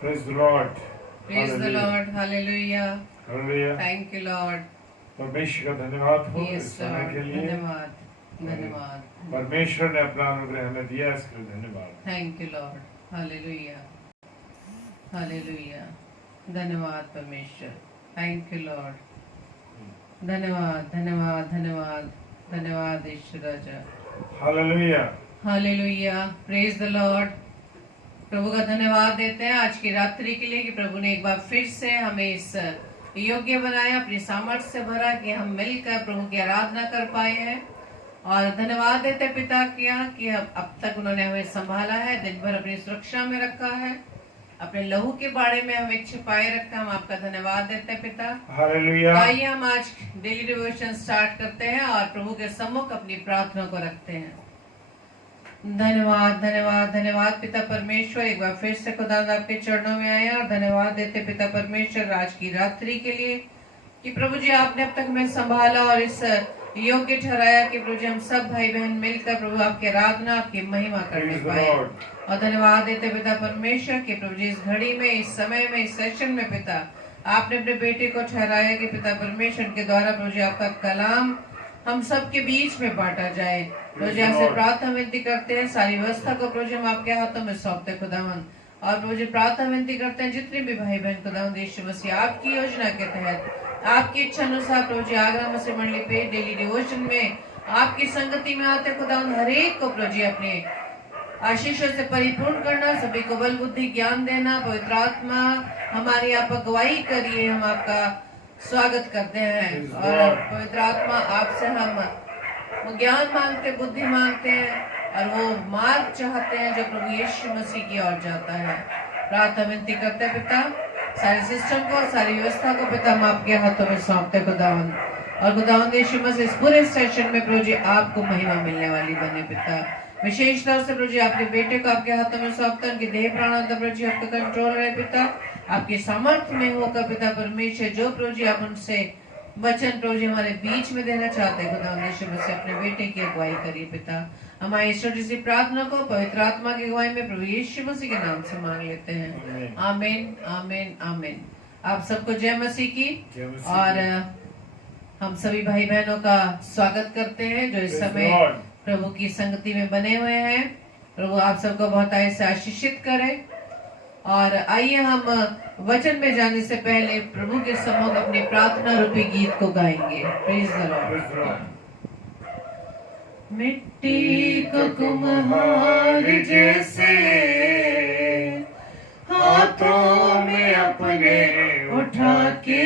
Praise the Lord. Praise the Lord. Hallelujah. Hallelujah. Thank you, Lord. परमेश्वर का धन्यवाद हो इस Yes, समय Lord. के लिए। धन्यवाद, धन्यवाद। परमेश्वर ने अपना अनुग्रह हमें दिया, इसके लिए धन्यवाद। Thank you, Lord. Hallelujah. Hallelujah. धन्यवाद परमेश्वर। Thank you, Lord. धन्यवाद, धन्यवाद, धन्यवाद, धन्यवाद ईश्वर राजा। Hallelujah. Hallelujah. Praise the Lord. प्रभु का धन्यवाद देते हैं आज की रात्रि के लिए कि प्रभु ने एक बार फिर से हमें इस योग्य बनाया, अपनी सामर्थ्य से भरा कि हम मिलकर प्रभु की आराधना कर पाए हैं। और धन्यवाद देते पिता कि अब तक उन्होंने हमें संभाला है, दिन भर अपनी सुरक्षा में रखा है, अपने लहू के बाड़े में हमें छिपाए रखा। हम आपका धन्यवाद देते हैं पिता। हालेलुया। आइए हम आज डेली डिवोशन स्टार्ट करते हैं और प्रभु के सम्मुख अपनी प्रार्थना को रखते हैं। धन्यवाद, धन्यवाद, धन्यवाद पिता परमेश्वर, एक बार फिर से खुदा आपके चरणों में आए और धन्यवाद देते पिता परमेश्वर आज की रात्रि के लिए कि प्रभु जी आपने अब तक हमें संभाला और इस योग्य ठहराया कि प्रभु जी हम सब भाई बहन मिलकर प्रभु आपकी आराधना, आपकी महिमा करने पाए। और धन्यवाद देते पिता परमेश्वर कि प्रभु जी इस घड़ी में, इस समय में, इस सेशन में पिता आपने अपने बेटे को ठहराया कि पिता परमेश्वर के द्वारा प्रभु जी आपका कलाम हम सब के बीच में बांटा जाए। प्रभु जी आपसे प्रार्थना विनती करते हैं, सारी व्यवस्था को प्रभु जी हम आपके हाथों में सौंपते खुदावन। और प्रभु जी प्रार्थना विनती करते हैं जितने भी भाई बहन खुदावन यीशु मसीह आपकी योजना के तहत, आपकी इच्छा अनुसार प्रभु जी आगरा मसीह मंडली पे डेली डिवोशन में आपकी संगति में आते खुदावन, हर एक को प्रभु जी अपने आशीषों से परिपूर्ण करना, सभी को बल बुद्धि ज्ञान देना। पवित्र आत्मा हमारी आप अगुवाई करिए, हम आपका स्वागत करते हैं। और पवित्र आत्मा आपसे हम वो ज्ञान मांगते, बुद्धि मांगते हैं और वो मार्ग चाहते हैं जो प्रभु यीशु मसीह की ओर जाता है। प्रार्थना विनती करते हैं पिता, सारे सिस्टम को, सारी व्यवस्था को पिता हम आपके हाथों में सौंपते खुदावन। और खुदावन यीशु मसीह इस पूरे सेशन में प्रभु जी आपको महिमा मिलने वाली बने पिता। विशेष तौर से प्रभु जी आपके बेटे को आपके हाथों में सौंपते हैं, उनकी देह प्राण प्रभु जी आपका कंट्रोल रहे पिता, आपके सामर्थ्य में होकर पिता परमेश्वर जो प्रभु जी आप उनसे वचन प्रभु जी हमारे बीच में देना चाहते हैं खुदा यीशु मसीह अपने बेटे की अगुवाई करिए पिता। हमारी छोटी सी प्रार्थना को पवित्र आत्मा की अगुवाई में प्रभु यीशु मसीह के नाम से मांग लेते हैं। आमीन, आमीन, आमीन। आप सबको जय मसीह की। और हम सभी भाई बहनों का स्वागत करते हैं जो इस समय प्रभु की संगति में बने हुए हैं। प्रभु आप सबको बहुत से आशीषित करे। और आइए हम वचन में जाने से पहले प्रभु के सम्मुख अपनी प्रार्थना रूपी गीत को गाएंगे। Praise the Lord. मिट्टी को कुम्हार जैसे हाथों में अपने उठा के,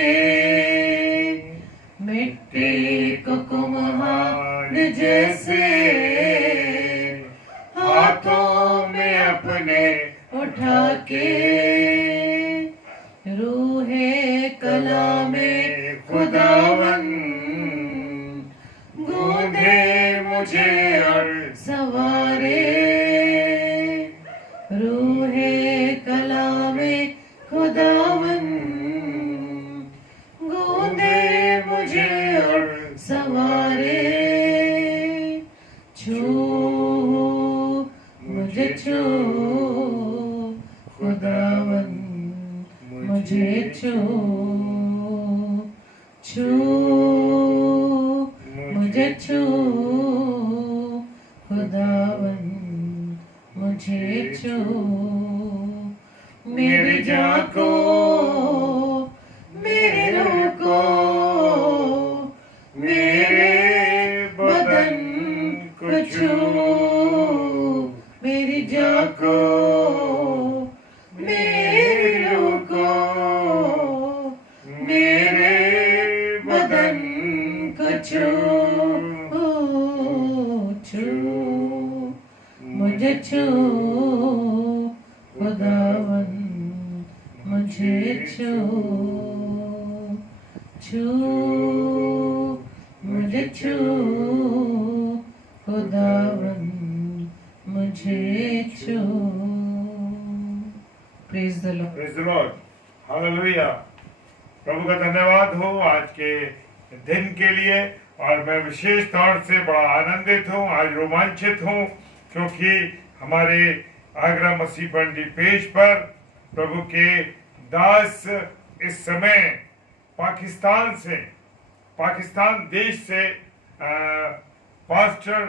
मिट्टी को कुम्हार जैसे हाथों में अपने उठा के, रूहे कला में खुदावन गूंधे मुझे और सवारे, रूहे कला में खुदावन गूंधे मुझे और सवारे, मुझे छू खुदावन मुझे छू मुझे छू खुदावन मुझे छू, मेरे जान को, मेरे रूह को, मेरे बदन को छू, मेरी जान को, मेरे रूह को, मेरे बदन को छू, मुझे छू खुदावन मुझे छू, मुझे छू खुदावन मुझे छू। Praise the Lord. Praise the Lord. Hallelujah. प्रभु का धन्यवाद हो आज के दिन के लिए। और मैं विशेष तौर से बड़ा आनंदित हूँ, आज रोमांचित हूँ, क्योंकि हमारे आगरा मसीह मंडी पेज पर प्रभु के दास इस समय पाकिस्तान देश से पास्टर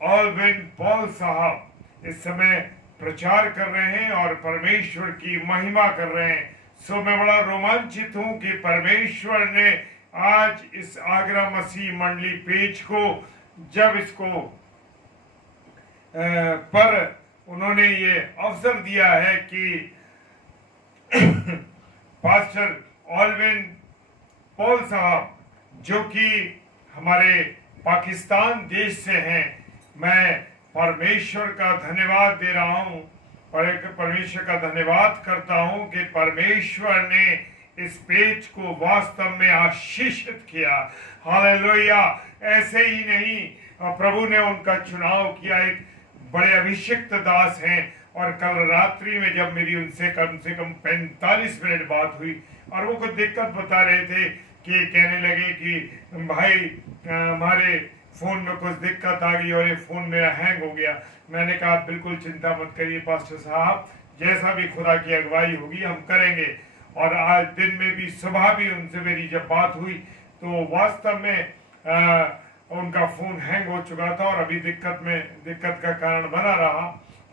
ऑलविन पॉल साहब इस समय प्रचार कर रहे हैं और परमेश्वर की महिमा कर रहे हैं। सो मैं बड़ा रोमांचित हूं कि परमेश्वर ने आज इस आगरा मसीह मंडली पेज को जब इसको पर उन्होंने ये अवसर दिया है कि पास्टर ऑलविन पॉल साहब जो कि हमारे पाकिस्तान देश से हैं, मैं परमेश्वर का धन्यवाद दे रहा हूं और एक परमेश्वर का धन्यवाद करता हूं कि परमेश्वर ने इस पेज को वास्तव में आशीषित किया। हालेलुया। ऐसे ही नहीं, प्रभु ने उनका चुनाव किया। एक बड़े अभिषिक्त दास हैं और कल रात्रि में जब मेरी उनसे कम से कम 45 मिनट बात हुई और वो कुछ दिक्कत बता रहे थे कि कहने लगे कि भाई हमारे फोन में कुछ दिक्कत आ गई और ये फोन मेरा हैंग हो गया। मैंने कहा बिल्कुल चिंता मत करिए पास्टर साहब, जैसा भी खुदा की अगुवाई होगी हम करेंगे। और आज दिन में भी सुबह भी उनसे मेरी जब बात हुई तो वास्तव में उनका फोन हैंग हो चुका था और अभी दिक्कत का कारण बना रहा।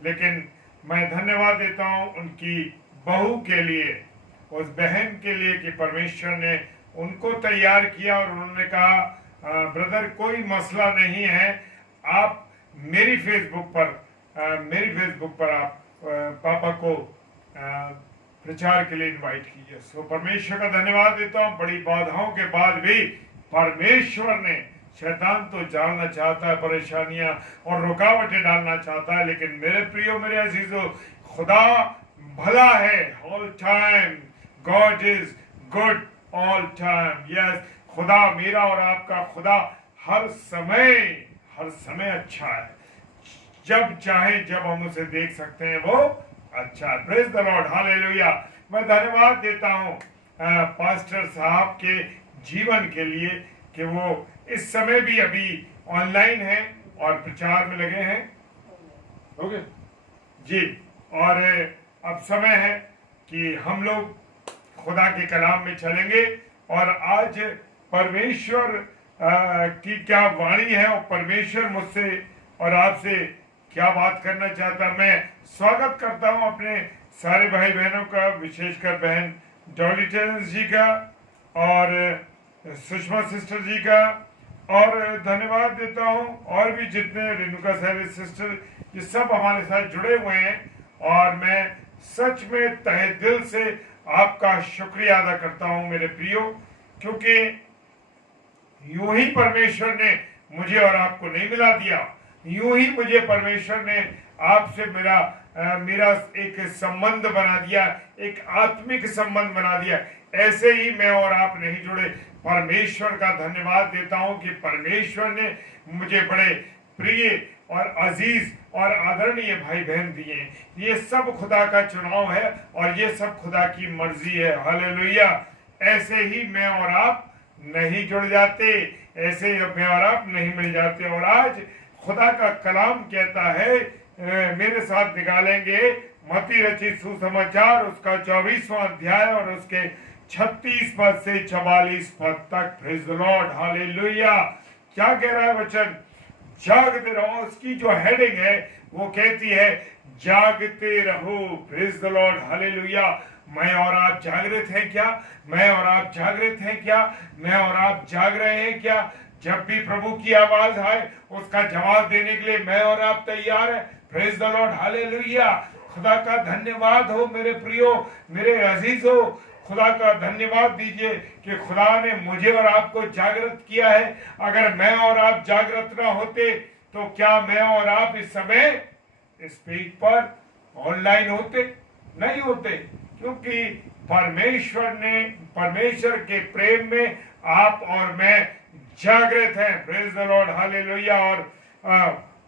लेकिन मैं धन्यवाद देता हूं उनकी बहू के लिए, उस बहन के लिए कि परमेश्वर ने उनको तैयार किया और उन्होंने कहा ब्रदर कोई मसला नहीं है, आप मेरी फेसबुक पर आप पापा को प्रचार के लिए इनवाइट कीजिए। सो परमेश्वर का धन्यवाद देता हूँ। बड़ी बाधाओं के बाद भी परमेश्वर ने, शैतान तो डालना चाहता है परेशानियां और रुकावटें डालना चाहता है, लेकिन मेरे प्रियो मेरे अजीजों, खुदा भला है all time. God is good all time. Yes, खुदा मेरा और आपका खुदा हर समय अच्छा है। जब चाहे जब हम उसे देख सकते हैं वो अच्छा है। Praise the Lord, hallelujah. मैं धन्यवाद देता हूँ पास्टर साहब के जीवन के लिए कि वो इस समय भी अभी ऑनलाइन है और प्रचार में लगे हैं। ओके जी, और अब समय है कि हम लोग खुदा के कलाम में चलेंगे और आज परमेश्वर की क्या वाणी है और परमेश्वर मुझसे और आपसे क्या बात करना चाहता। मैं स्वागत करता हूं अपने सारे भाई बहनों का, विशेषकर बहन डॉली टेरेंस जी का और सुषमा सिस्टर जी का, और धन्यवाद देता हूं और भी जितने रेणुका साहब सिस्टर, ये सब हमारे साथ जुड़े हुए हैं। और मैं सच में तहे दिल से आपका शुक्रिया अदा करता हूं मेरे प्रियो, क्योंकि यूं ही परमेश्वर ने मुझे और आपको नहीं मिला दिया, यूं ही मुझे परमेश्वर ने आपसे मेरा एक संबंध बना दिया, एक आत्मिक संबंध बना दिया। ऐसे ही मैं और आप नहीं जुड़े। परमेश्वर का धन्यवाद देता हूं कि परमेश्वर ने मुझे बड़े प्रिय और अजीज और आदरणीय भाई बहन दिए। ये सब खुदा का चुनाव है और ये सब खुदा की मर्जी है। हालेलुया। ऐसे ही मैं और आप नहीं जुड़ जाते, ऐसे ही मैं और आप नहीं मिल जाते। और आज खुदा का कलाम कहता है, मेरे साथ निकालेंगे मत्ती रचित सुसमाचार उसका 24वां अध्याय और उसके 36 पद से 44 पद तक। Praise the Lord, hallelujah. क्या कह रहा है वचन? जागते रहो। उसकी जो हेडिंग है वो कहती है जागते रहो। Praise the Lord, hallelujah. मैं और आप जागृत हैं क्या? मैं और आप जागृत हैं क्या? मैं और आप जाग रहे हैं क्या? जब भी प्रभु की आवाज आए उसका जवाब देने के लिए मैं और आप तैयार हैं। Praise the Lord, hallelujah. खुदा का धन्यवाद हो मेरे प्रियो, मेरे अजीजों। खुदा का धन्यवाद दीजिए कि खुदा ने मुझे और आपको जागृत किया है। अगर मैं और आप जागृत ना होते तो क्या मैं और आप इस समय इस पेज पर ऑनलाइन होते? नहीं होते, क्योंकि परमेश्वर के प्रेम में आप और मैं जागृत हैं। Praise the Lord, hallelujah. और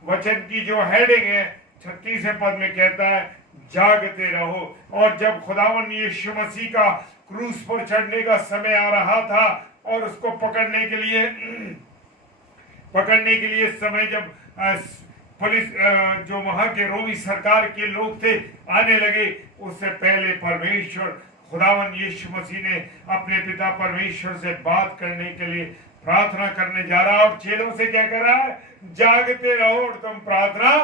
वचन की जो हेडिंग है 36वें पद में कहता है जागते रहो। और जब खुदावन यीशु मसीह का क्रूस पर चढ़ने का समय आ रहा था और उसको पकड़ने के लिए समय जब पुलिस जो वहां के रोमी सरकार के लोग थे आने लगे, उससे पहले परमेश्वर खुदावन यीशु मसीह ने अपने पिता परमेश्वर से बात करने के लिए प्रार्थना करने जा रहा है और चेलों से क्या कर रहा है? जागते रहो और तुम प्रार्थना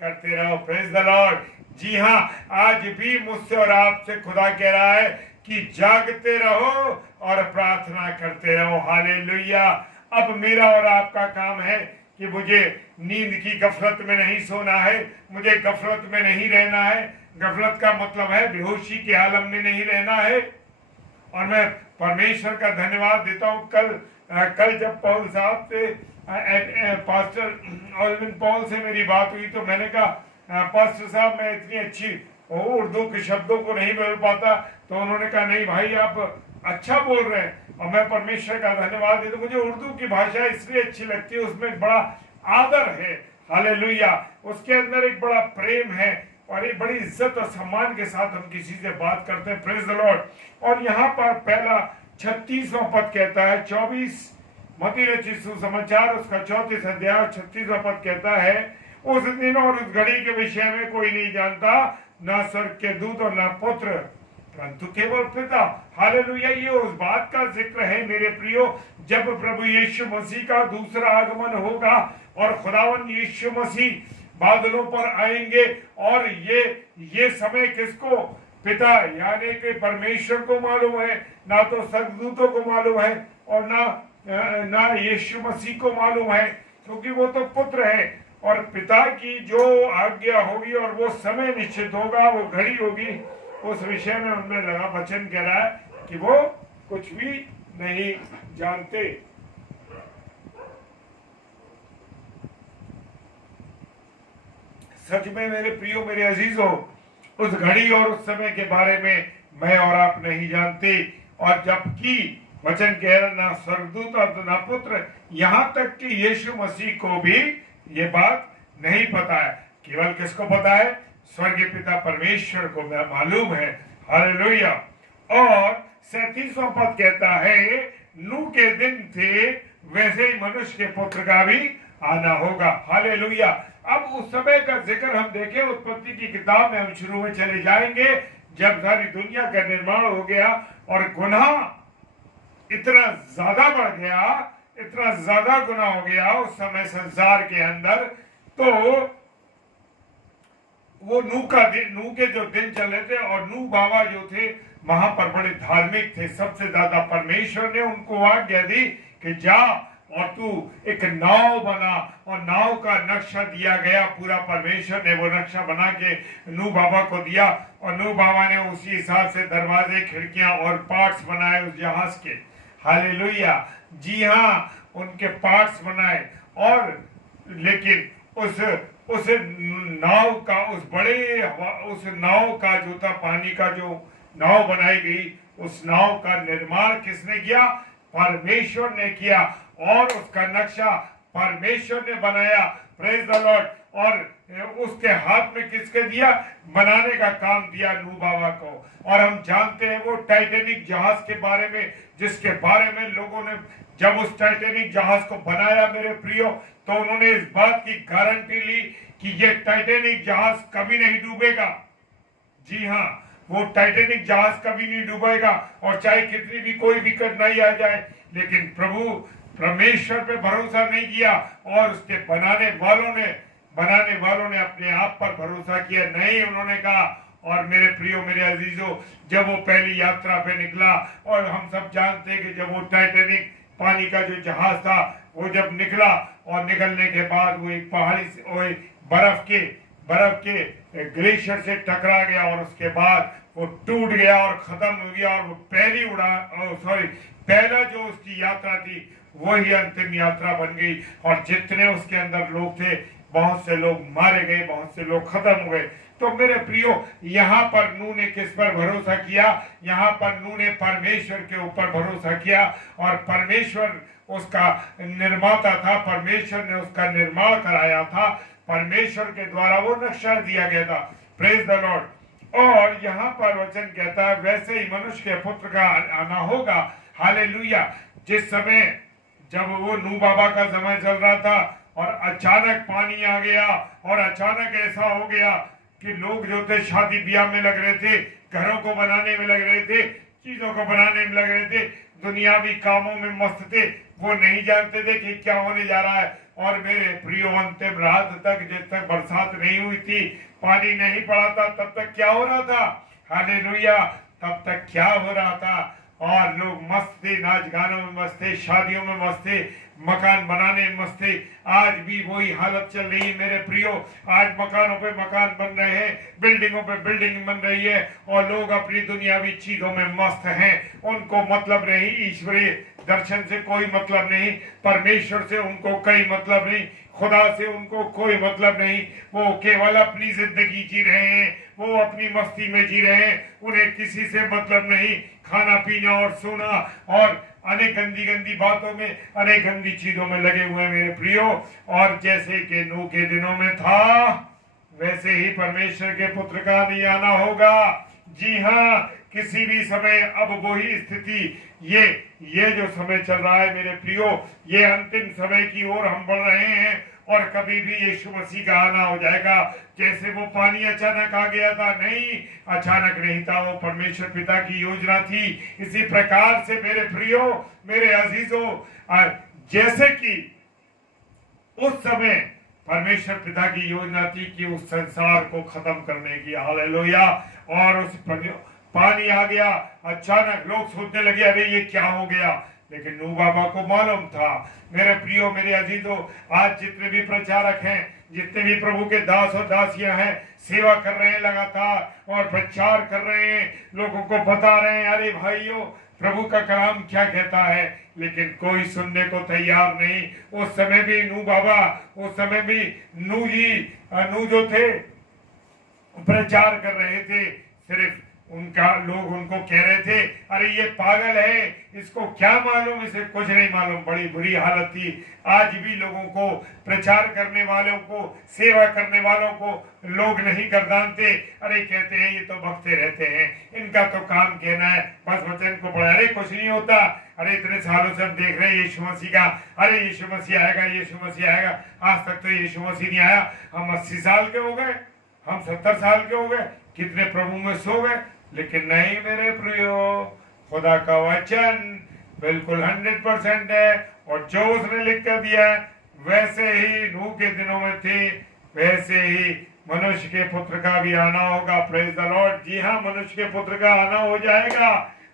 करते रहो। Praise the Lord. जी हाँ, आज भी मुझसे और आपसे खुदा कह रहा है कि जागते रहो और प्रार्थना करते रहो। हालेलुया। अब मेरा और आपका काम है कि मुझे नींद की गफलत में नहीं सोना है, मुझे गफलत में नहीं रहना है। गफलत का मतलब है बेहोशी के आलम में नहीं रहना है। और मैं परमेश्वर का धन्यवाद देता हूँ। कल जब पॉल साहब से पास्टर ऑलविन पॉल से मेरी बात हुई तो मैंने कहा पास्टर साहब मैं इतनी अच्छी उर्दू के शब्दों को नहीं बोल पाता, तो उन्होंने कहा नहीं भाई आप अच्छा बोल रहे हैं। और मैं परमेश्वर का धन्यवाद देता हूँ। मुझे उर्दू की भाषा इसलिए अच्छी लगती है, उसमें बड़ा आदर है। हालेलुया। उसके अंदर एक बड़ा प्रेम है और एक बड़ी इज्जत और सम्मान के साथ हम किसी से बात करते हैं। Praise the Lord. और यहाँ पर पहला 36वां पद कहता है, 24 मत्ती रचित सुसमाचार उसका 34 अध्याय 36वां पद कहता है, उस दिन और उस घड़ी के विषय में कोई नहीं जानता, ना स्वर्ग के दूत और ना पुत्र, परंतु केवल पिता। हालेलुया। ये उस बात का जिक्र है मेरे प्रियो, जब प्रभु यीशु मसीह का दूसरा आगमन होगा और खुदावन यीशु मसीह बादलों पर आएंगे। और ये समय किसको? पिता यानी कि परमेश्वर को मालूम है, ना तो स्वर्गदूतों को मालूम है और ना यीशु मसीह को मालूम है, क्योंकि वो तो पुत्र है। और पिता की जो आज्ञा होगी और वो समय निश्चित होगा, वो घड़ी होगी, उस विषय में उनमें लगा वचन कह रहा है कि वो कुछ भी नहीं जानते। सच में मेरे प्रियो, मेरे अजीजों, उस घड़ी और उस समय के बारे में मैं और आप नहीं जानते। और जबकि वचन कह रहा ना स्वर्गदूत और ना पुत्र, यहाँ तक कि यीशु मसीह को भी ये बात नहीं पता है। केवल किसको पता है? स्वर्गीय पिता परमेश्वर को मालूम है। हालेलुया। और 37वां पद कहता है, नूह के दिन थे वैसे ही मनुष्य के पुत्र का भी आना होगा। हालेलुया। अब उस समय का जिक्र हम देखें उत्पत्ति की किताब में, हम शुरू में चले जाएंगे जब सारी दुनिया का निर्माण हो गया और गुनाह इतना ज्यादा बढ़ गया, इतना ज्यादा गुनाह हो गया उस समय संसार के अंदर, तो वो नूह के जो दिन चल रहे थे और नूह बाबा जो थे वहां पर बड़े धार्मिक थे। सबसे ज्यादा परमेश्वर ने उनको आज्ञा दी कि जा और तू एक नाव बना, और नाव का नक्शा दिया गया पूरा। परमेश्वर ने वो नक्शा बना के नूह बाबा को दिया और नूह बाबा ने उसी हिसाब से दरवाजे, खिड़कियां और पार्ट्स बनाए उस जहाज के। हालेलुया। जी हाँ, उनके पार्ट्स बनाए। और लेकिन उस नाव का, उस नाव का जो था, पानी का जो नाव बनाई गई, उस नाव का निर्माण किसने किया? परमेश्वर ने किया। और उसका नक्शा परमेश्वर ने बनाया। Praise the Lord. और उसके हाथ में किसके दिया? बनाने का काम दिया नूह बाबा को। और हम जानते हैं वो टाइटैनिक जहाज के बारे में, जिसके बारे में लोगों ने जब उस टाइटैनिक जहाज को बनाया मेरे प्रियो, तो उन्होंने इस बात की गारंटी ली कि ये टाइटैनिक जहाज कभी नहीं डूबेगा। जी हाँ, वो टाइटैनिक जहाज कभी नहीं डूबेगा, और चाहे कितनी भी कोई भी कठिनाई आ जाए। लेकिन प्रभु परमेश्वर पे भरोसा नहीं किया और उसके बनाने वालों ने अपने आप पर भरोसा किया नहीं। उन्होंने कहा, और मेरे प्रियो, मेरे अजीजों, जब वो पहली यात्रा पे निकला, और हम सब जानते हैं कि जब वो टाइटैनिक पानी का जो जहाज था वो जब निकला, और निकलने के बाद वो एक पहाड़ी से, वो बर्फ के ग्लेशियर से टकरा गया, और उसके बाद वो टूट गया और खत्म हो गया। और वो पहला जो उसकी यात्रा थी वही अंतिम यात्रा बन गई। और जितने उसके अंदर लोग थे, बहुत से लोग मारे गए, बहुत से लोग खत्म हो गए। तो मेरे प्रियो, यहाँ पर नूह ने किस पर भरोसा किया? यहाँ पर नूह ने परमेश्वर के ऊपर भरोसा किया, और परमेश्वर उसका निर्माता था, परमेश्वर ने उसका निर्माण कराया था, परमेश्वर के द्वारा वो नक्शा दिया गया था। Praise the Lord. और यहाँ पर वचन कहता है, वैसे ही मनुष्य के पुत्र का आना होगा। हालेलुया। जिस समय जब वो नूह बाबा का समय चल रहा था और अचानक पानी आ गया, और अचानक ऐसा हो गया कि लोग जो थे शादी ब्याह में लग रहे थे, घरों को बनाने में लग रहे थे, चीजों को बनाने में लग रहे थे, दुनियावी कामों में मस्त थे। वो नहीं जानते थे कि क्या होने जा रहा है। और मेरे प्रियो, अंतिम रात तक जब तक बरसात नहीं हुई थी, पानी नहीं पड़ा था, तब तक क्या हो रहा था? हालेलुया! तब तक क्या हो रहा था? और लोग मस्त थे, नाच गानों में मस्त थे, शादियों में मस्त थे, मकान बनाने में मस्त थे। आज भी वही हालत चल रही है मेरे प्रियो। आज मकानों पे मकान बन रहे हैं, बिल्डिंगों पे बिल्डिंग बन रही है, और लोग अपनी दुनियावी चीजों में मस्त हैं। उनको मतलब नहीं, ईश्वरीय दर्शन से कोई मतलब नहीं, परमेश्वर से उनको कोई मतलब नहीं, खुदा से उनको कोई मतलब नहीं। वो केवल अपनी जिंदगी जी रहे हैं, वो अपनी मस्ती में जी रहे हैं, उन्हें किसी से मतलब नहीं। खाना पीना और सोना और अनेक गंदी गंदी बातों में, अनेक गंदी चीजों में लगे हुए हैं मेरे प्रियो। और जैसे कि नूह के दिनों में था, वैसे ही परमेश्वर के पुत्र का भी आना होगा। जी हाँ, किसी भी समय अब वही स्थिति, ये जो समय चल रहा है मेरे प्रियो, ये अंतिम समय की ओर हम बढ़ रहे हैं। और कभी भी यीशु मसीह का आना हो जाएगा। जैसे वो पानी अचानक आ गया था, नहीं, अचानक नहीं था, वो परमेश्वर पिता की योजना थी। इसी प्रकार से मेरे प्रियो, मेरे अजीजों, जैसे कि उस समय परमेश्वर पिता की योजना थी कि उस संसार को खत्म करने की, हालेलुया, और उस पानी आ गया अचानक। लोग सोचने लगे अरे ये क्या हो गया, लेकिन नूह बाबा को मालूम था। मेरे प्रियो, मेरे अजीजों, आज जितने भी प्रचारक हैं, जितने भी प्रभु के दास और दासियां हैं, सेवा कर रहे हैं लगातार और प्रचार कर रहे हैं, लोगों को बता रहे हैं अरे भाइयों प्रभु का कलाम क्या कहता है, लेकिन कोई सुनने को तैयार नहीं। उस समय भी नूह बाबा, उस समय भी नूह जो थे प्रचार कर रहे थे। सिर्फ उनका लोग उनको कह रहे थे अरे ये पागल है, इसको क्या मालूम, इसे कुछ नहीं मालूम। बड़ी बुरी हालत थी। आज भी लोगों को, प्रचार करने वालों को, सेवा करने वालों को लोग नहीं गर्दानते। अरे कहते हैं ये तो बकते रहते हैं, इनका तो काम कहना है, बस वचन को पढ़ा, अरे कुछ नहीं होता। अरे इतने सालों से हम देख रहे हैं यीशु मसीह का, अरे यीशु मसीह आएगा, यीशु मसीह आएगा। आज तक तो यीशु मसीह नहीं आया। हम 80 साल के हो गए, हम 70 साल के हो गए, कितने प्रभु में सो गए, लेकिन नहीं मेरे प्रियो, खुदा का वचन बिल्कुल 100% है। और जो उसने लिख कर दिया वैसे ही नूह के दिनों में थे, वैसे ही मनुष्य के पुत्र का भी आना होगा। Praise the Lord. जी हाँ, मनुष्य के पुत्र का आना हो जाएगा।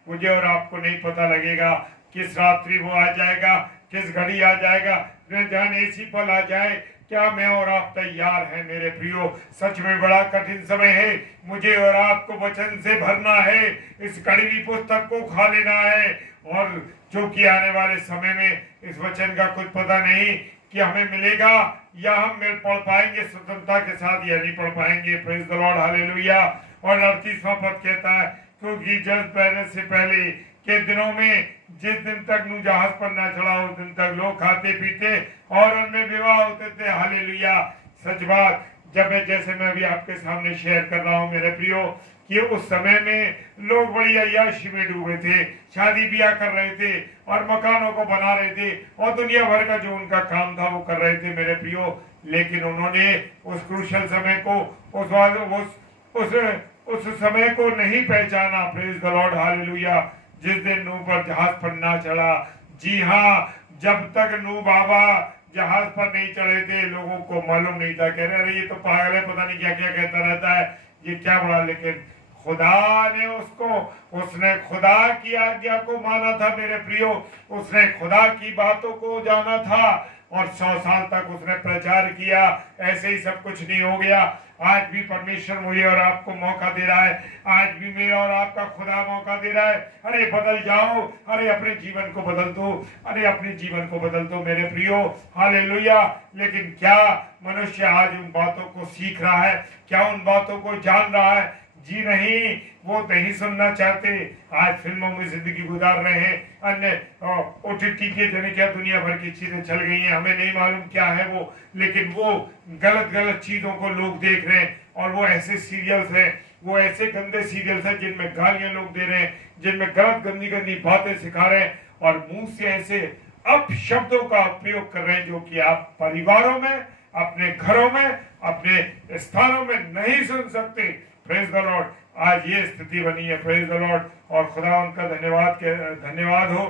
मुझे और आपको नहीं पता लगेगा किस रात्रि वो आ जाएगा, किस घड़ी आ जाएगा, जान ऐसी पल आ जाए। क्या मैं और आप तैयार हैं मेरे प्रियो? सच में बड़ा कठिन समय है। मुझे और आपको वचन से भरना है, इस कड़वी पुस्तक को खा लेना है। और जो कि आने वाले समय में इस वचन का कुछ पता नहीं कि हमें मिलेगा या हम पढ़ पाएंगे स्वतंत्रता के साथ या नहीं पढ़ पाएंगे। Praise the Lord, hallelujah. और 38वां पद कहता है क्योंकि जल पहले से पहले के दिनों में जिस दिन तक नूह जहाज पर न चढ़ा उस दिन तक लोग खाते पीते और उनमें विवाह होते थे। हालेलुया। सच बात, जैसे मैं अभी आपके सामने शेयर कर रहा हूँ मेरे प्रियो, कि उस समय में लोग बड़ी अय्याशी में डूबे थे, शादी ब्याह कर रहे थे और मकानों को बना रहे थे और दुनिया भर का जो उनका काम था वो कर रहे थे मेरे प्रियो। लेकिन उन्होंने उस क्रूशल समय को, उस समय को नहीं पहचाना। Praise the Lord, hallelujah. जिस दिन नूह पर जहाज पर ना चढ़ा, जी हाँ, जब तक नूह बाबा जहाज पर नहीं चढ़े थे लोगों को मालूम नहीं था। कह रहे ये तो पागल है, पता नहीं क्या क्या कहता रहता है, ये क्या बड़ा। लेकिन खुदा ने उसने खुदा की आज्ञा को माना था मेरे प्रियो, उसने खुदा की बातों को जाना था और 100 साल तक उसने प्रचार किया। ऐसे ही सब कुछ नहीं हो गया। आज भी परमेश्वर मुझे और आपको मौका दे रहा है, आज भी मेरा और आपका खुदा मौका दे रहा है। अरे बदल जाओ, अरे अपने जीवन को बदल दो, अरे अपने जीवन को बदल दो मेरे प्रियो। हालेलुया। लेकिन क्या मनुष्य आज उन बातों को सीख रहा है? क्या उन बातों को जान रहा है? जी नहीं, वो नहीं सुनना चाहते। आज फिल्मों में जिंदगी गुजार रहे हैं, अन्य OTT के जने क्या दुनिया भर की चीजें चल गई हैं, हमें नहीं मालूम क्या है वो, लेकिन वो गलत चीजों को लोग देख रहे हैं। और वो ऐसे सीरियल्स हैं, वो ऐसे गंदे सीरियल्स हैं जिनमें गालियां लोग दे रहे हैं, जिनमें गलत गंदी बातें सिखा रहे हैं और मुंह से ऐसे अपशब्दों का प्रयोग कर रहे हैं जो कि आप परिवारों में अपने घरों में, अपने स्थानों में नहीं सुन सकते। प्रेज द लॉर्ड, आज ये स्थिति बनी है। प्रेज द लॉर्ड, और खुदा उनका धन्यवाद हो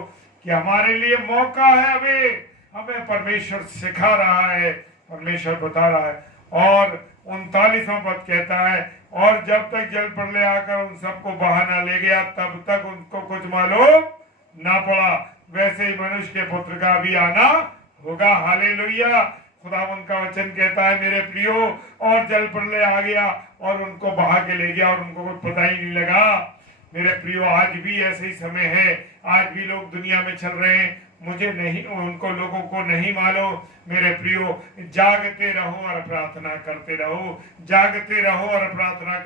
कि हमारे लिए मौका है। हमें परमेश्वर सिखा रहा है, परमेश्वर बता रहा है। और 39वां पद कहता है, और जब तक जल प्रलय आकर उन सबको बहा न ले गया, तब तक उनको कुछ मालूम ना पड़ा। वैसे ही मनुष्य के पुत्र का भी आना होगा। हालेलुया। खुदा उनका वचन कहता है मेरे प्रियो, और जल प्रलय आ गया और उनको बहा के ले गया और उनको कुछ पता ही नहीं लगा। मेरे प्रियो, आज भी ऐसे ही समय है। आज भी लोग दुनिया में चल रहे हैं, मुझे नहीं, उनको लोगों को नहीं मालूम। मेरे प्रियो, जागते रहो और प्रार्थना करते रहो, जागते रहो और प्रार्थना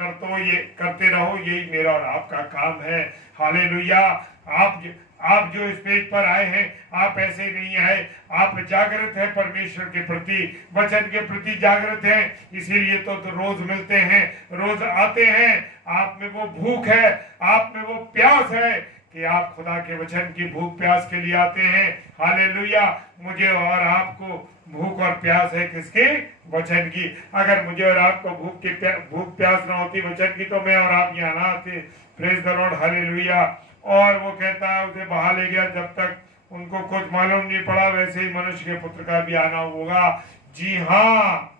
करते रहो। यही मेरा और आपका काम है। हालेलुया। आप जो स्टेज पर आए हैं, आप ऐसे नहीं आए, आप जागृत हैं परमेश्वर के प्रति, वचन के प्रति जागृत हैं। इसीलिए तो रोज मिलते हैं, रोज आते हैं। आप में वो भूख है, आप में वो प्यास है कि आप खुदा के वचन की भूख प्यास के लिए आते हैं। हालेलुया। मुझे और आपको भूख और प्यास है किसकी? वचन की। अगर मुझे और आपको भूख प्यास ना होती वचन की, तो मैं और आप यहाँ ना आते। Praise the Lord. हालेलुया। और वो कहता है उसे बहा ले गया जब तक उनको कुछ मालूम नहीं पड़ा। वैसे ही मनुष्य के पुत्र का भी आना होगा। जी हाँ,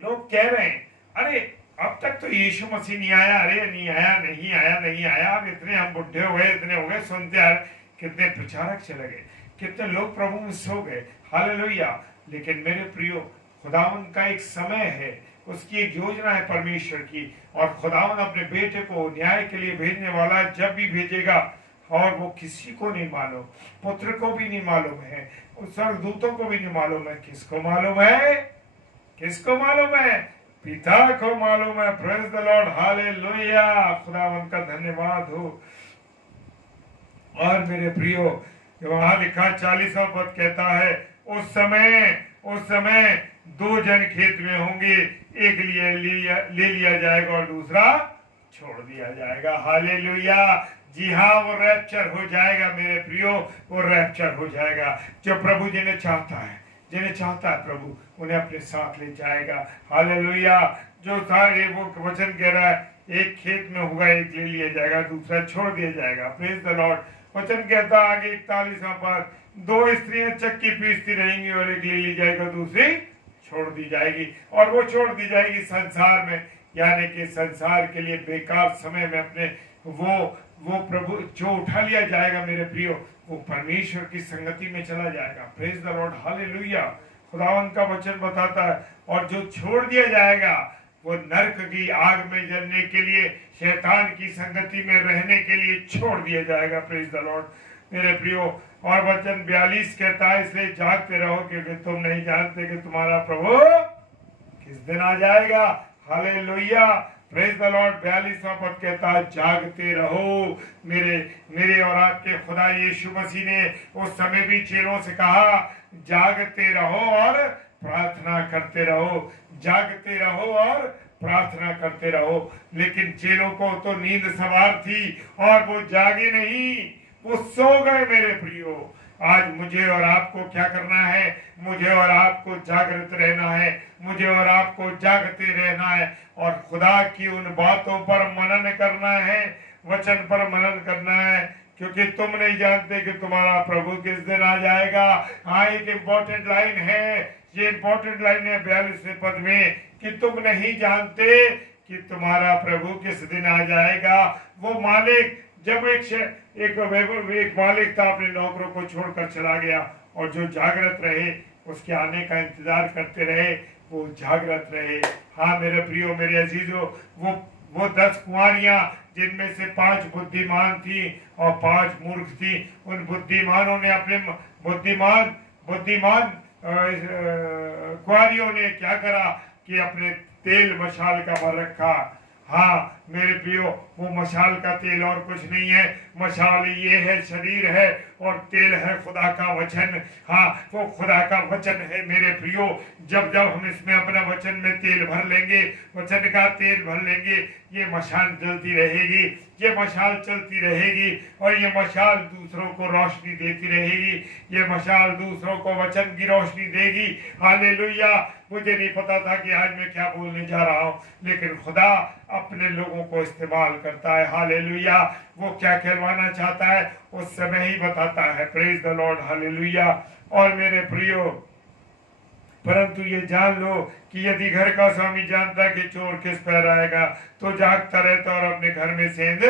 लोग कह रहे हैं अरे अब तक तो यीशु मसीह नहीं आया, अरे नहीं आया, नहीं आया, नहीं आया। अब इतने हम बुढ़े हो गए, इतने हो गए, सुनते यार कितने प्रचारक चले गए, कितने लोग प्रभु में सो गए। हालेलुया। लेकिन मेरे प्रियो, खुदावन का एक समय है, उसकी एक योजना है परमेश्वर की। और खुदावन अपने बेटे को न्याय के लिए भेजने वाला है। जब भी भेजेगा, और वो किसी को नहीं मालूम, पुत्र को भी नहीं मालूम है, उस स्वर्गदूतों को भी नहीं मालूम है। किसको मालूम है? किसको मालूम है? पिता को मालूम है। Praise the Lord. हालेलुया। खुदावन का धन्यवाद हो। और मेरे प्रियो, वहां लिखा 40वां पद कहता है, उस समय 2 जन खेत में होंगे, एक ले लिया जाएगा और दूसरा छोड़ दिया जाएगा। हालेलुया। जी हाँ, वो रैप्चर हो जाएगा मेरे प्रियो, वो रैप्चर हो जाएगा। जो प्रभु जिन्हें चाहता है प्रभु, उन्हें अपने साथ ले जाएगा। हालेलुया। जो था ये वो वचन कह रहा है, एक खेत में होगा, एक ले लिया जाएगा, दूसरा छोड़ दिया जाएगा। Praise the Lord. वचन कहता आगे 41वां पद, 2 स्त्रियां चक्की पीसती रहेंगी और एक ले ली जाएगी, दूसरी छोड़ दी जाएगी। और वो छोड़ दी जाएगी संसार में, यानी कि संसार के लिए बेकार समय में अपने वो प्रभु जो उठा लिया जाएगा मेरे प्रियो, वो परमेश्वर की संगति में चला जाएगा। Praise the Lord. हालेलुया। खुदावन का वचन बताता है, और जो छोड़ दिया जाएगा वो नरक की आग में जलने के लिए, शैतान की संगति में रहने के लिए छोड़ दिया जाएगा। प्रेज द लॉर्ड मेरे प्रियो। और वचन 42 कहता है, इसलिए जागते रहो क्योंकि तुम नहीं जानते कि तुम्हारा प्रभु किस दिन आ जाएगा। हालेलुया। Praise the Lord. 42वां पद कहता है, जागते रहो। मेरे और आपके खुदा यीशु मसीह ने उस समय भी चेलों से कहा, जागते रहो और प्रार्थना करते रहो, जागते रहो और प्रार्थना करते रहो। लेकिन चेलों को तो नींद सवार थी और वो जागे नहीं, वो सो गए मेरे प्रियो। आज मुझे और आपको क्या करना है? मुझे और आपको जागृत रहना है, मुझे और आपको जागते रहना है और खुदा की उन बातों पर मनन करना है, वचन पर मनन करना है, क्योंकि तुम नहीं जानते कि तुम्हारा प्रभु किस दिन आ जाएगा। हाँ, एक इंपॉर्टेंट लाइन है, ये इंपॉर्टेंट लाइन है 42वें पद में, कि तुम नहीं जानते कि तुम्हारा प्रभु किस दिन आ जाएगा। वो मालिक, जब एक मालिक था, अपने नौकरों को छोड़कर चला गया, और जो जागृत रहे, उसके आने का इंतजार करते रहे, वो जागृत रहे। हाँ मेरे प्रियो, मेरे अजीजों, वो 10 कुंवारियां, जिनमें से 5 बुद्धिमान थी और 5 मूर्ख थी, उन बुद्धिमानों ने अपने बुद्धिमान कुंवारियों ने क्या करा कि अपने तेल मशाल का भर रखा। हाँ, मेरे प्रियो वो मशाल का तेल और कुछ नहीं है। मशाल ये है, शरीर है, और तेल है खुदा का वचन। हाँ, वो खुदा का वचन है मेरे प्रियो। जब जब हम इसमें अपना वचन में तेल भर लेंगे, वचन का तेल भर लेंगे, ये मशाल जलती रहेगी, ये मशाल चलती रहेगी, और ये मशाल दूसरों को रोशनी देती रहेगी, ये मशाल दूसरों को वचन की रोशनी देगी। हालेलुया। मुझे नहीं पता था कि आज मैं क्या बोलने जा रहा हूँ, लेकिन खुदा अपने लोगों को इस्तेमाल करता है। हालेलुया। वो क्या कहलवाना चाहता है उस समय ही बताता है। Praise the Lord. हालेलुया। और मेरे प्रियो, परंतु ये जान लो कि यदि घर का स्वामी जानता कि चोर किस पर आएगा, तो जागता रहता और अपने घर में सेंध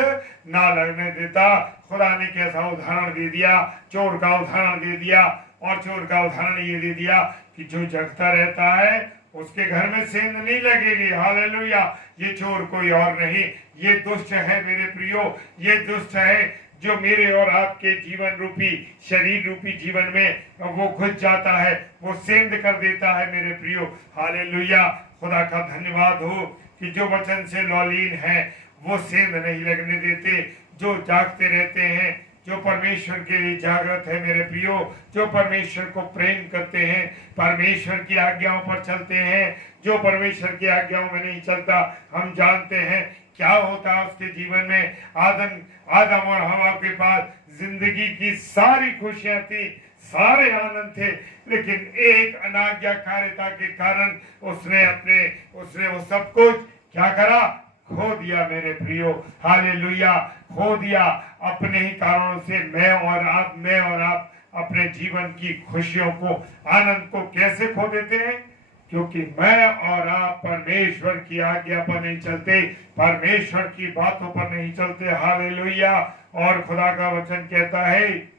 ना लगने देता। खुदा ने कैसा उदाहरण दे दिया, चोर का उदाहरण दे दिया। और चोर का उदाहरण ये दे दिया कि जो जगता रहता है उसके घर में सेंध नहीं लगेगी। हालेलुया। ये चोर कोई और नहीं, ये दुष्ट है मेरे प्रियो। ये दुष्ट है जो मेरे और आपके जीवन रूपी, शरीर रूपी जीवन में वो घुस जाता है, वो सेंध कर देता है मेरे प्रियो। हालेलुया। खुदा का धन्यवाद हो कि जो वचन से लौलीन है वो सेंध नहीं लगने देते, जो जागते रहते हैं, जो परमेश्वर के लिए जागृत है मेरे प्रियो, जो परमेश्वर को प्रेम करते हैं, परमेश्वर की आज्ञाओं पर चलते हैं। जो परमेश्वर की आज्ञाओं में नहीं चलता, हम जानते हैं क्या होता है उसके जीवन में। आदम और हवा के पास जिंदगी की सारी खुशियां थी, सारे आनंद थे, लेकिन एक अनाज्ञाकारिता के कारण उसने वो सब कुछ क्या करा? खो दिया मेरे प्रियो। हालेलुया। खो दिया। अपने ही कारणों से मैं और आप अपने जीवन की खुशियों को, आनंद को कैसे खो देते हैं? क्योंकि मैं और आप परमेश्वर की आज्ञा पर नहीं चलते, परमेश्वर की बातों पर नहीं चलते। हालेलुया। और खुदा का वचन कहता है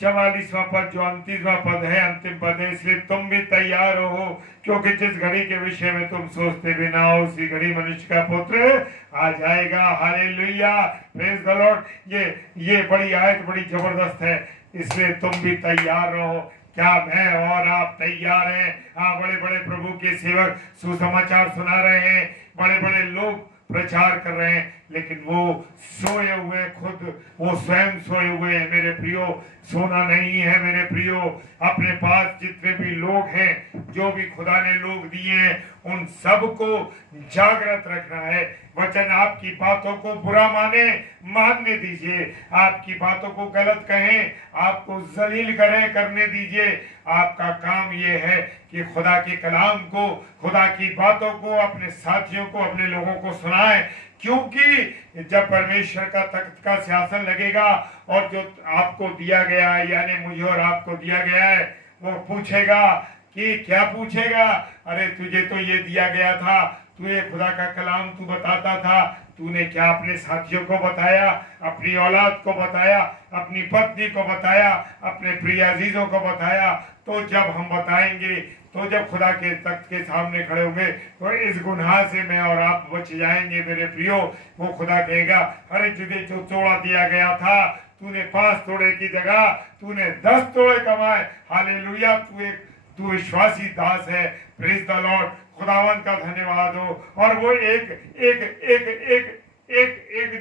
44वां पद, जो 29वां पद है, अंतिम पद है, इसलिए तुम भी तैयार हो, क्योंकि जिस घड़ी के विषय में तुम सोचते भी ना हो उसी घड़ी मनुष्य का पुत्र आ जाएगा। हालेलुया। Praise the Lord. ये बड़ी आयत बड़ी जबरदस्त है। इसलिए तुम भी तैयार रहो। क्या मैं और आप तैयार हैं? हाँ, बड़े बड़े प्रभु के सेवक सुसमाचार सुना रहे हैं, बड़े बड़े लोग प्रचार कर रहे हैं, लेकिन वो सोए हुए, खुद वो स्वयं सोए हुए हैं मेरे प्रियो। सोना नहीं है मेरे प्रियो। अपने पास जितने भी लोग हैं, जो भी खुदा ने लोग दिए हैं, उन सबको जागृत रखना है। वचन आपकी बातों को बुरा मानने दीजिए, आपकी बातों को गलत कहें, आपको जलील करने दीजिए। आपका काम ये है कि खुदा के कलाम को, खुदा की बातों को अपने साथियों को, अपने लोगों को सुनाएं। क्योंकि जब परमेश्वर का तख्त का सिंहासन लगेगा और जो आपको दिया गया है, यानी मुझे और आपको दिया गया है, वो पूछेगा कि क्या पूछेगा? अरे तुझे तो ये दिया गया था, तुझे खुदा का कलाम तू बताता था, तूने क्या अपने साथियों को बताया, अपनी औलाद को बताया, अपनी पत्नी को बताया, अपने प्रिय अजीजों को बताया? तो जब हम बताएंगे, तो जब खुदा के तख्त के सामने खड़े होंगे, तो इस गुनाह से मैं और आप बच जाएंगे मेरे प्रियो। वो खुदा कहेगा, अरे तुझे जो तोड़ा दिया गया था, तूने 5 तोड़े की जगह तूने 10 तोड़े कमाए। हालेलुया। तू विश्वासी दास है। Praise the Lord. खुदावन का धन्यवाद हो। और वो एक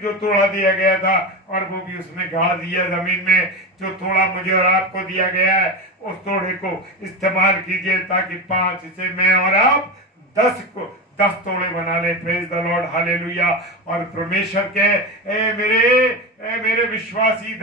जो तोड़ा दिया गया था, और वो भी उसने गाड़ दिया जमीन में। जो तोड़ा मुझे और आपको दिया गया है, उस तोड़े को इस्तेमाल कीजिए, ताकि 5 से मैं और आप 10 तोड़े बना ले। Praise the Lord. हालेलुया। और परमेश्वर के ए मेरे विश्वासी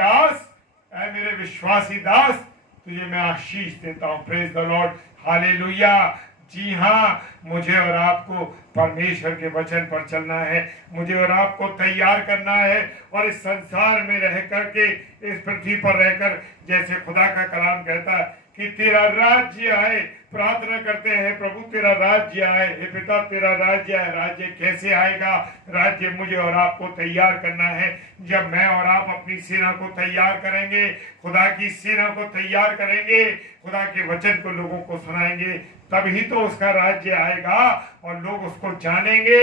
दास, तुझे मैं आशीष देता हूँ। Praise the Lord. हालेलुया। जी हाँ, मुझे और आपको परमेश्वर के वचन पर चलना है, मुझे और आपको तैयार करना है, और इस संसार में रह करके, इस पृथ्वी पर रहकर, जैसे खुदा का कलाम कहता है कि तेरा राज्य आए। प्रार्थना करते हैं, प्रभु तेरा राज्य आए, हे पिता तेरा राज्य आए। राज्य कैसे आएगा? राज्य मुझे और आपको तैयार करना है। जब मैं और आप अपनी सेना को तैयार करेंगे, खुदा की सेना को तैयार करेंगे, खुदा के वचन को लोगों को सुनाएंगे, तभी तो उसका राज्य आएगा और लोग उसको जानेंगे।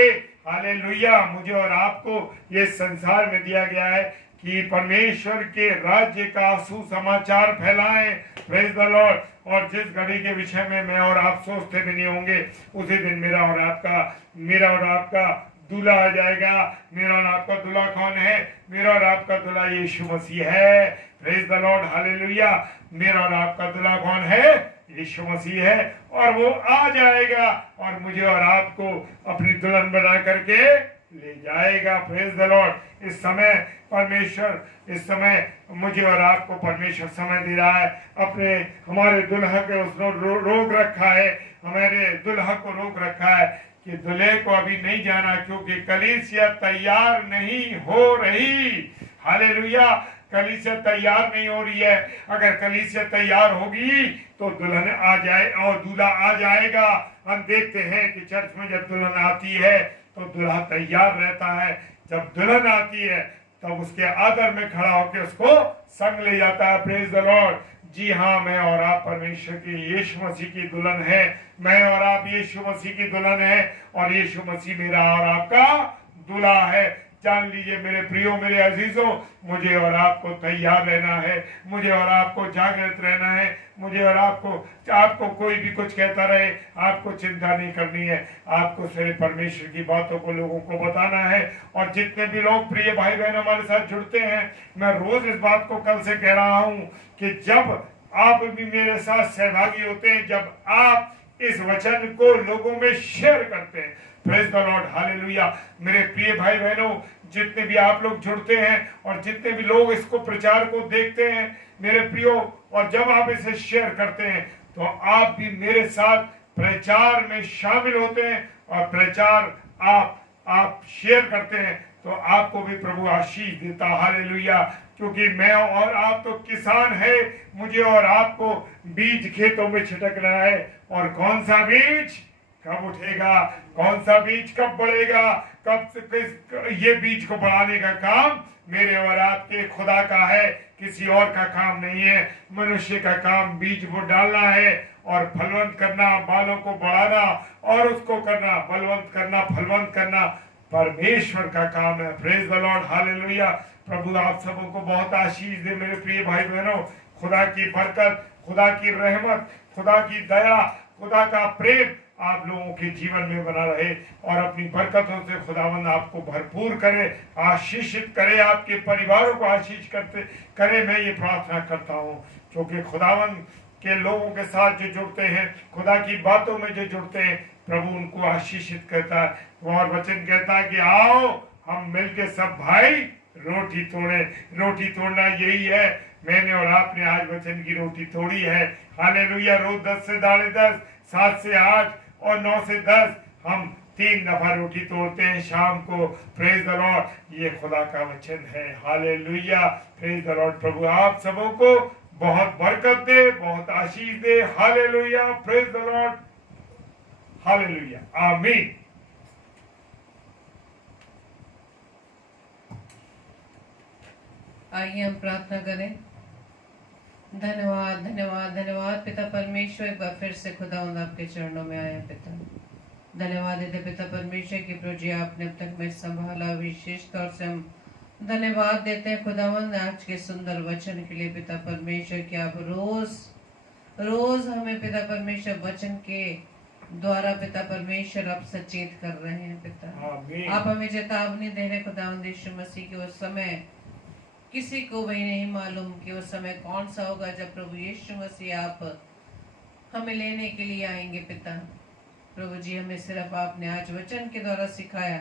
हालेलुया। मुझे और आपको ये संसार में दिया गया है कि परमेश्वर के राज्य का सुसमाचार फैलाएं। Praise the Lord. और जिस घड़ी के विषय में मैं और आप सोचते भी नहीं होंगे, उसी दिन मेरा और आपका दूल्हा आ जाएगा। मेरा और आपका दूल्हा कौन है? मेरा और आपका दूल्हा यीशु मसीह है। Praise the Lord, hallelujah. मेरा और आपका दूल्हा कौन है? यीशु मसीह है। और वो आ जाएगा और मुझे और आपको अपनी दुल्हन बना करके ले जाएगा। Praise the Lord. इस समय परमेश्वर, इस समय मुझे और आपको परमेश्वर समय दे रहा है। अपने हमारे दुल्हा के उसने रोक रखा है, हमारे दुल्हा को रोक रखा है कि दूल्हे को अभी नहीं जाना, क्योंकि कलीसिया तैयार नहीं हो रही। हालेलुया। कलीसिया तैयार नहीं हो रही है। अगर कलीसिया तैयार होगी तो दुल्हन आ जाए और दूल्हा आ जाएगा। हम देखते हैं कि चर्च में जब दुल्हन आती है तो दूल्हा तैयार रहता है। जब दुल्हन आती है तब उसके आदर में खड़ा होकर उसको संग ले जाता है। Praise the Lord. जी हाँ, मैं और आप परमेश्वर की यीशु मसीह की दुल्हन है। मैं और आप यीशु मसीह की दुल्हन है और यीशु मसीह मेरा और आपका दूल्हा है। जान लीजिए मेरे प्रियो, मेरे अजीजों, मुझे और आपको तैयार रहना है, मुझे और आपको जागृत रहना है। मुझे और आपको कोई भी कुछ कहता रहे, आपको चिंता नहीं करनी है। आपको सिर्फ परमेश्वर की बातों को लोगों को बताना है। और जितने भी लोग प्रिय भाई बहन हमारे साथ जुड़ते हैं, मैं रोज इस बात को कल से कह रहा हूं कि जब आप भी मेरे साथ सहभागी होते हैं, जब आप इस वचन को लोगों में शेयर करते हैं, प्रेज द लॉर्ड, हालेलुया। मेरे प्रिय भाई बहनों, जितने भी आप लोग जुड़ते हैं और जितने भी लोग इसको प्रचार को देखते हैं मेरे प्रियो, और जब आप इसे शेयर करते हैं तो आप भी मेरे साथ प्रचार में शामिल होते हैं। और प्रचार आप शेयर करते हैं तो आपको भी प्रभु आशीष देता। हालेलुया। क्योंकि मैं और आप तो किसान है, मुझे और आपको बीज खेतों में छिटकना है। और कौन सा बीज कब उठेगा, कौन सा बीज कब बढ़ेगा, ये बीज को बढ़ाने का काम मेरे और आपके खुदा का है, किसी और का काम नहीं है। मनुष्य का काम बीज को डालना है और फलवंत करना, बालों को बढ़ाना और उसको करना, बलवंत करना, फलवंत करना परमेश्वर का काम है। Praise the Lord, hallelujah. प्रभु आप सबों को बहुत आशीष दे मेरे प्रिय भाई बहनों। खुदा की बरकत, खुदा की रहमत, खुदा की दया, खुदा का प्रेम आप लोगों के जीवन में बना रहे और अपनी बरकतों से खुदावंद आपको भरपूर करे, आशीषित करे, आपके परिवारों को आशीष करते करे। मैं ये प्रार्थना करता हूँ, क्योंकि खुदावंद के लोगों के साथ जो जुड़ते हैं, खुदा की बातों में जो जुड़ते हैं, प्रभु उनको आशीषित करता है। और वचन कहता है कि आओ हम मिलके सब भाई रोटी तोड़े। रोटी तोड़ना यही है। मैंने और आपने आज वचन की रोटी तोड़ी है। हालेलुया। रोज 10 से 10:30, 7 से 8 और 9 से 10 हम 3 दफा रोटी तोड़ते हैं शाम को। Praise the Lord. ये खुदा का वचन है। हालेलुया। Praise the Lord. प्रभु आप सबों को बहुत बरकत दे, बहुत आशीष दे। Hallelujah. Praise the Lord. Hallelujah. आमीन। आइए हम प्रार्थना करें। धन्यवाद धन्यवाद धन्यवाद पिता परमेश्वर, एक बार फिर से खुदावंद आपके चरणों में आया पिता। धन्यवाद देते पिता परमेश्वर की प्रभु जी आपने अब तक में संभाला। विशेष तौर से हम धन्यवाद देते हैं खुदावंद आज के सुंदर वचन के लिए पिता परमेश्वर कि आप रोज हमें पिता परमेश्वर वचन के द्वारा पिता परमेश्वर आप सचेत कर रहे हैं पिता। आप हमें चेतावनी दे रहे खुदावंद यीशु मसीह के उस समय किसी को भी नहीं मालूम कि उस समय कौन सा होगा जब प्रभु यीशु मसीह आप हमें लेने के लिए आएंगे पिता। प्रभु जी हमें सिर्फ आपने आज वचन के द्वारा सिखाया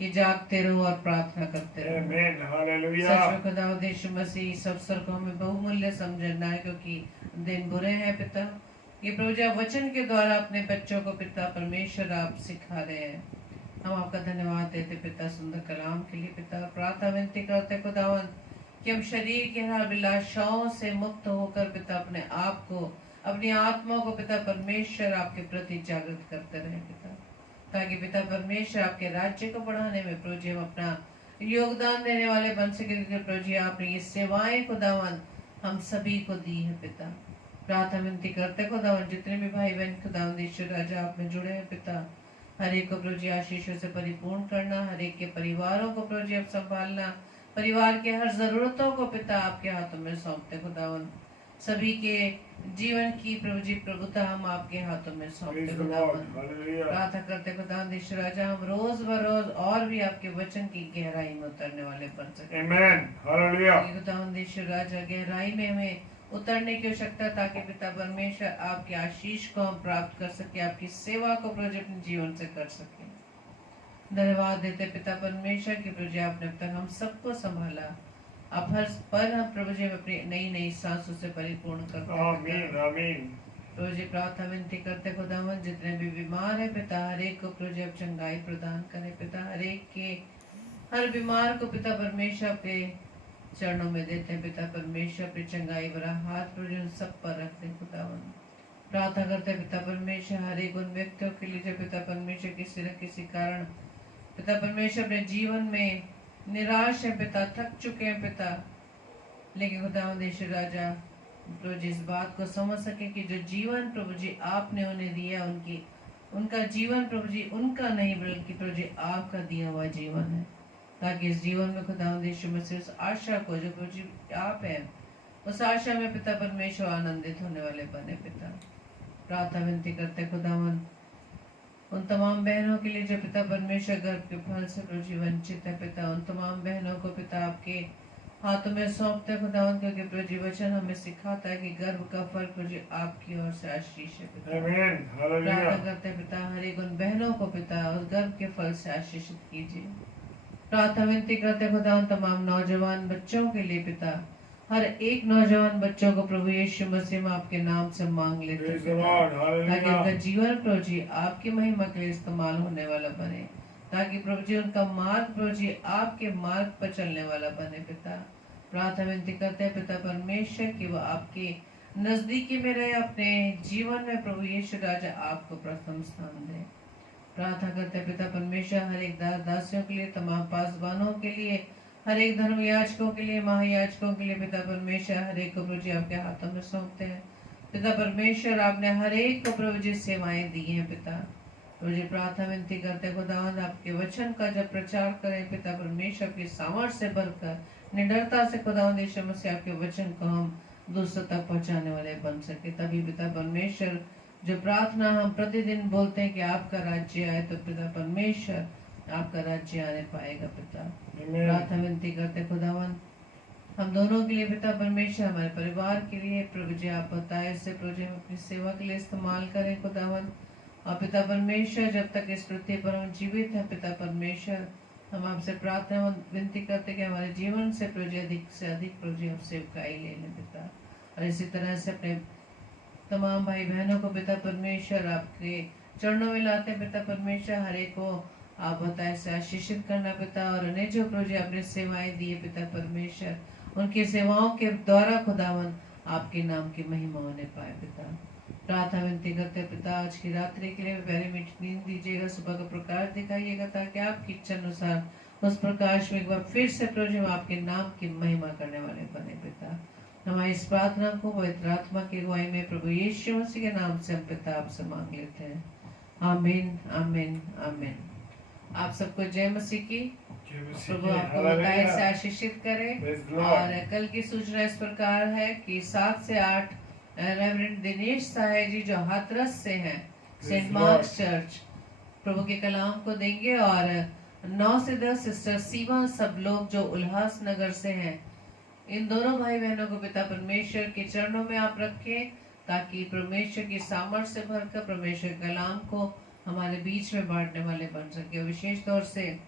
कि जागते रहो और प्रार्थना करते रहो। हालेलुया। सच में खुदावंद यीशु मसीह इस अवसर को हमें बहुमूल्य समझना है, क्योंकि दिन बुरे हैं पिता। ये प्रभु जी आप वचन के द्वारा अपने बच्चों को पिता परमेश्वर आप सिखा रहे हैं। हम आपका धन्यवाद देते पिता सुंदर कलाम के लिए पिता। प्रार्थना विनती करते खुदावंद कि हम शरीर के हर अभिलाषाओं से मुक्त होकर पिता अपने आप को, अपनी आत्मा को पिता परमेश्वर आपके प्रति जागृत करते रहे पिता, ताकि पिता परमेश्वर आपके राज्य को बढ़ाने में प्रभु जी हम अपना योगदान देने वाले बन सके। प्रभु जी आपने ये सेवाएं खुदावन हम सभी को दी है पिता। प्रार्थना विनती करते खुदावन जितने भी भाई बहन खुदावन ईश्वर राजा आप में जुड़े हैं पिता, हर एक को प्रभु जी आशीषों से परिपूर्ण करना, हर एक के परिवारों को प्रभु जी आप संभालना, परिवार के हर जरूरतों को पिता आपके हाथों में सौंपते खुदावन। सभी के जीवन की प्रभु जी प्रभुता हम आपके हाथों में सौंपते Praise the खुदावन। Lord. Hallelujah. प्रार्थना करते खुदावन ईश्वर राजा, हम रोज बरोज और भी आपके वचन की गहराई में उतरने वाले बन सके। Amen. Hallelujah. खुदावन ईश्वर राजा, गहराई में हमें उतरने की आवश्यकता, ताकि पिता परमेश्वर आपके आशीष को हम प्राप्त कर सके, आपकी सेवा को प्रभु जी अपने जीवन से कर सके। धन्यवाद देते पिता परमेश्वर की प्रभु जी आपने अब तक हम सबको संभाला। आप हर पल हम प्रभु जी अपनी नई नई सांसों से परिपूर्ण करते हैं Amen. Amen. प्रभु जी प्रार्थना विनती करते खुदावन, जितने भी बीमार है पिता, हर एक को प्रभु जी आप चंगाई प्रदान करें पिता। हर एक के हर बीमार को पिता परमेश्वर आपके चरणों में देते हैं पिता परमेश्वर, अपनी चंगाई भरा हाथ प्रभु जी उन सब पर रखते हैं खुदावन। प्रार्थना करते हैं पिता परमेश्वर, हर एक उन व्यक्तियों के लिए जो पिता परमेश्वर किसी न किसी कारण पिता परमेश्वर अपने जीवन में निराश है पिता, थक चुके हैं पिता, लेकिन खुदावंद ईश्वर राजा प्रभु जी इस बात को समझ सके कि जो जीवन प्रभु जी आपने उन्हें दिया, उनका जीवन प्रभु जी उनका नहीं बल्कि प्रभु जी आपका दिया हुआ जीवन है, ताकि इस जीवन में खुदावंद ईश्वर मसीह उस आशा को जो प्रभु जी आप हैं, उस आशा में पिता परमेश्वर आनंदित होने वाले बने पिता। प्रार्थना विनती करते खुदावंद उन तमाम बहनों के लिए जो पिता परमेश्वर गर्भ के फल से प्रभु जी वंचित है पिता, उन तमाम बहनों को पिता आपके हाथों में सौंपते खुदावंद, क्योंकि प्रभु जी वचन हमें सिखाता है कि गर्भ का फल प्रभु जी आपकी ओर से आशीष है पिता। Amen. प्रार्थना Hallelujah. करते हैं पिता, हर एक उन बहनों को पिता उस गर्भ के फल से आशीषित कीजिए। प्रार्थना विनती करते खुदावंद तमाम नौजवान बच्चों के लिए पिता, हर एक नौजवान बच्चों को प्रभु यीशु मसीह में आपके नाम से मांग लेते हैं Praise the पिता, Lord. ताकि उनका Hallelujah. जीवन प्रभु जी आपकी महिमा के लिए इस्तेमाल होने वाला बने, ताकि प्रभु जी उनका मार्ग प्रभु जी आपके मार्ग पर चलने वाला बने पिता। प्रार्थना विनती करते हैं पिता परमेश्वर कि वो आपके नजदीकी में रहे, अपने जीवन में प्रभु यीशु राजा आपको प्रथम स्थान दे। प्रार्थना करते हैं पिता परमेश्वर, हर एक दास दासियों के लिए, तमाम पासवानों के लिए, हर एक धर्म याजकों के लिए, महायाजकों के लिए पिता परमेश्वर, हर एक को प्रभु जी आपके हाथों में सौंपते हैं पिता परमेश्वर। आपने हर एक को प्रभु जी सेवाएं दी हैं पिता। प्रभु जी प्रार्थना विनती करते खुदावंद, आपके वचन का जब प्रचार करें पिता परमेश्वर, आपकी सामर्थ्य से भरकर निडरता से खुदावंद यीशु मसीह आपके वचन को हम दूसरों तक पहुंचाने वाले बन सके। तभी पिता परमेश्वर जो प्रार्थना हम प्रतिदिन बोलते हैं कि आपका राज्य आए, तो पिता परमेश्वर आपका राज्य आने पाएगा पिता। Amen. प्रार्थना विनती करते खुदावन हम दोनों के लिए पिता परमेश्वर, हमारे परिवार के लिए प्रभु जी आप बताए से प्रभु जी हम अपनी सेवा के लिए इस्तेमाल करें खुदावन। और पिता परमेश्वर जब तक इस पृथ्वी पर हम जीवित हैं पिता परमेश्वर, हम आपसे प्रार्थना विनती करते कि हमारे जीवन से प्रभु जी अधिक से अधिक प्रभु जी हम सेवकाई ले लें पिता। और इसी तरह से अपने तमाम भाई बहनों को पिता परमेश्वर आपके चरणों में लाते हैं पिता परमेश्वर, हर एक को आप बताए से आशीषित करना पिता। और उन्हें जो प्रभु जी आपने सेवाएं दी है पिता परमेश्वर, उनकी सेवाओं के द्वारा खुदावन आपके नाम की महिमा होने पाए पिता। प्रार्थना विनती करते पिता, आज की रात्रि के लिए प्यारी मीठी नींद दीजिएगा, सुबह का प्रकाश दिखाइएगा, ताकि आपकी इच्छा अनुसार उस प्रकाश में एक बार फिर से प्रभु जी हम आपके नाम की महिमा करने वाले बने पिता। हमारी इस प्रार्थना को पवित्र आत्मा की अगुवाई में प्रभु यीशु मसीह के नाम से हम पिता आपसे मांग लेते हैं। आमीन आमीन आमीन। आप सबको जय मसीह की। जय मसीह प्रभु की। आपको बताए से Hallelujah. आशीषित करे। Praise the Lord. और कल की सूचना इस प्रकार है कि 7 से 8 रेवरेंड दिनेश साहे जी जो हाथरस से हैं, saint Praise Mark's Lord. Church, प्रभु के कलाम को देंगे। और 9 से 10 सिस्टर सीमा सब लोग जो उल्लास नगर से हैं, इन दोनों भाई बहनों को पिता परमेश्वर के चरणों में आप रखें, ताकि परमेश्वर की सामर्थ्य से भरकर परमेश्वर के कलाम को हमारे बीच में बांटने वाले बन सके। और विशेष तौर से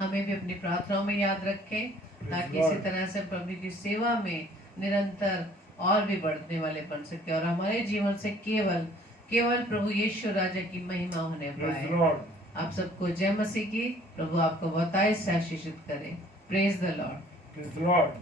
हमें भी अपनी प्रार्थनाओं में याद रखें, ताकि इसी तरह से प्रभु की सेवा में निरंतर और भी बढ़ने वाले बन सके, और हमारे जीवन से केवल केवल प्रभु यीशु राजा की महिमा होने Praise पाए। the Lord. आप सबको जय मसीह की। प्रभु आपको बताए से आशीषित करे। Praise the Lord. Praise the Lord.